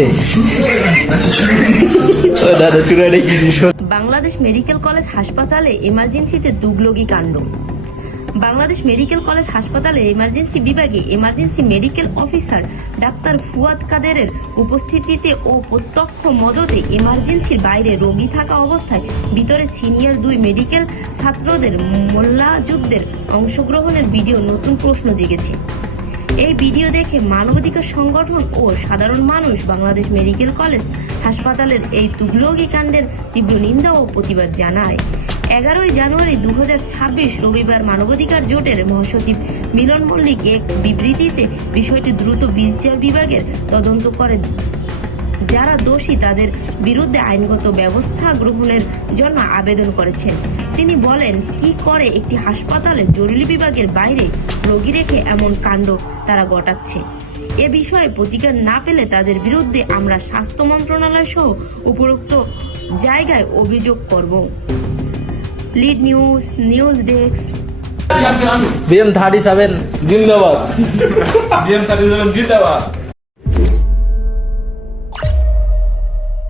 শেষ। Bangladesh medical college হাসপাতালে এমার্জেন্সিতে তুগলকি কাণ্ড। বাংলাদেশ মেডিকেল কলেজ হাসপাতালের এমার্জেন্সি বিভাগে emergency medical officer doctor Fuad কাদেরের উপস্থিতিতে ও প্রত্যক্ষ মদতে এমার্জেন্সির বাইরে রোগী থাকা অবস্থায় ভিতরে সিনিয়র 2 মেডিকেল ছাত্রদের মোল্লাযুদ্ধের অংশগ্রহণের ভিডিও নতুন প্রশ্ন জেগেছে। এই ভিডিও দেখে মানবাধিকার সংগঠন ও সাধারণ মানুষ বাংলাদেশ মেডিকেল কলেজ হাসপাতালের এই তুগলকি কাণ্ডের তীব্র নিন্দা ও প্রতিবাদ জানায়। 11 জানুয়ারি 2026 রবিবার মানবাধিকার জোটের মহাসচিব মিলন মল্লিক এক বিবৃতিতে বিষয়টি দ্রুত বিচার বিভাগের তদন্ত করে যারা দোষী তাদের বিরুদ্ধে আইনগত ব্যবস্থা গ্রহণের জন্য আবেদন করেছেন। তিনি বলেন, কি করে একটি হাসপাতালে জরুরি বিভাগের বাইরে রোগী রেখে এমন কাণ্ড তারা ঘটাচ্ছে। এ বিষয়ে প্রতিকার না পেলে তাদের বিরুদ্ধে আমরা স্বাস্থ্য মন্ত্রণালয় সহ উপরোক্ত জায়গায় অভিযোগ করব। Lead news desk. BM 37 জিন্দাবাদ। BM 37 জিন্দাবাদ।